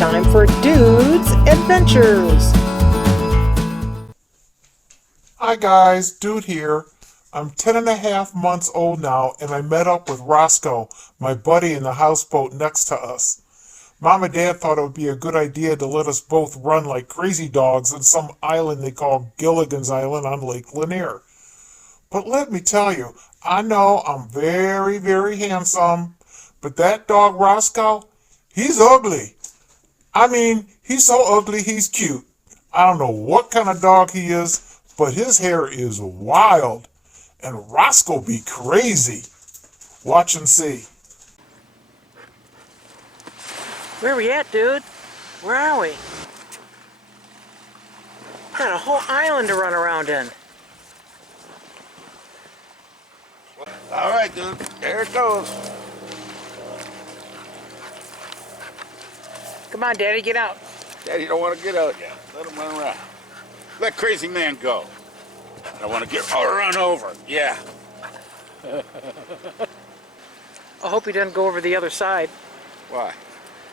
time for Dude's Adventures. Hi guys, Dude here. I'm 10.5 months old now, and I met up with Roscoe, my buddy in the houseboat next to us. Mom and Dad thought it would be a good idea to let us both run like crazy dogs on some island they call Gilligan's Island on Lake Lanier. But let me tell you, I know I'm very, very handsome, but that dog Roscoe, he's ugly. I mean, he's so ugly he's cute. I don't know what kind of dog he is, but his hair is wild. And Roscoe be crazy. Watch and see. Where are we at, dude? Where are we? Got a whole island to run around in. All right, dude. There it goes. Come on, Daddy, get out. Daddy don't want to get out yet. Let him run around. Let crazy man go. I want to get run over. Yeah. I hope he doesn't go over the other side, Why?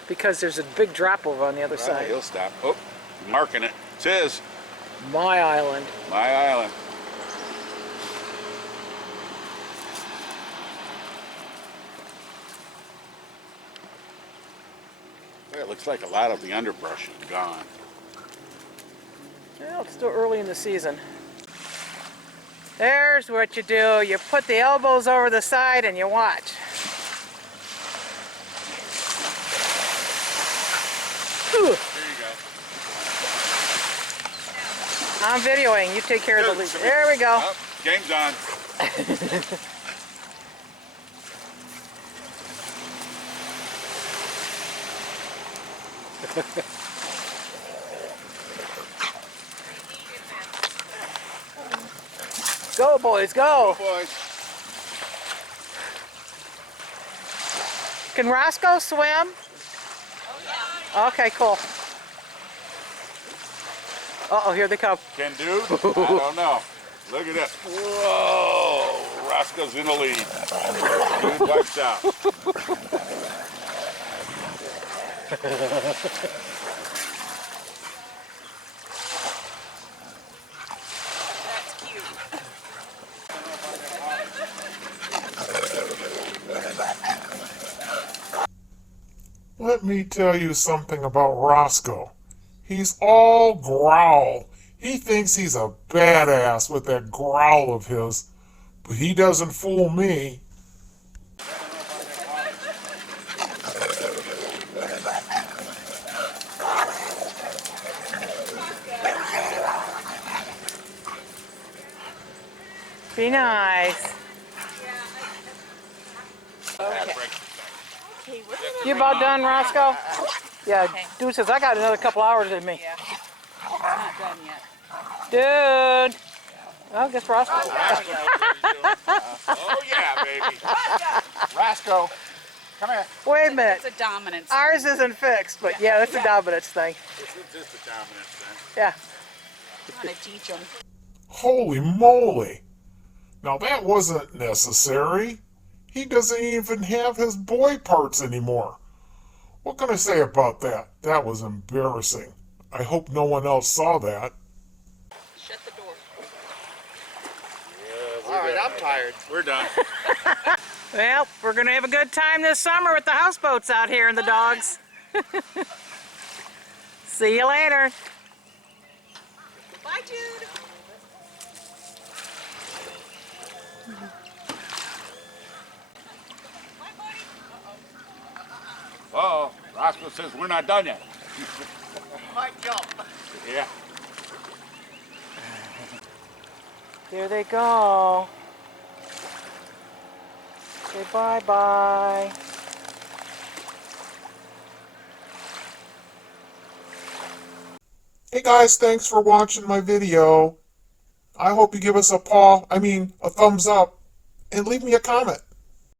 because there's a big drop over on the other Well, side. he'll stop. Oh, marking it. Says My island. my island. Well, it looks like a lot of the underbrush is gone. Well, it's still early in the season. There's what you do. You put the elbows over the side and you watch. Whew. There you go. I'm videoing. You take care of the lead. Dude, There we go. Oh, game's on. Go, boys, go. Boys. Can Roscoe swim? Okay, cool. Uh-oh, here they come. Can do? I don't know. Look at this. Whoa! Roscoe's in the lead. Dude wipes out. Let me tell you something about Roscoe. He's all growl. He thinks he's a badass with that growl of his, but he doesn't fool me. Be nice. You about done, Roscoe? Yeah, Dude says I got another couple hours in me. Yeah. It's not done yet. Dude. Well, I guess Roscoe. Oh yeah, baby. Roscoe, come here. Wait a minute. It's a dominance. Ours isn't fixed, but yeah, it's a dominance thing. This is just a dominance thing. Yeah. I'm gonna teach them. Holy moly! Now that wasn't necessary. He doesn't even have his boy parts anymore. What can I say about that? That was embarrassing. I hope no one else saw that. Shut the door. Yeah, All right, I'm tired. We're done. Well, we're going to have a good time this summer with the houseboats out here and the dogs. See you later. Bye, Jude. Uh-oh. Roscoe says we're not done yet. Might jump. Yeah. There they go. Say bye-bye. Hey guys, thanks for watching my video. I hope you give us a thumbs up, and leave me a comment.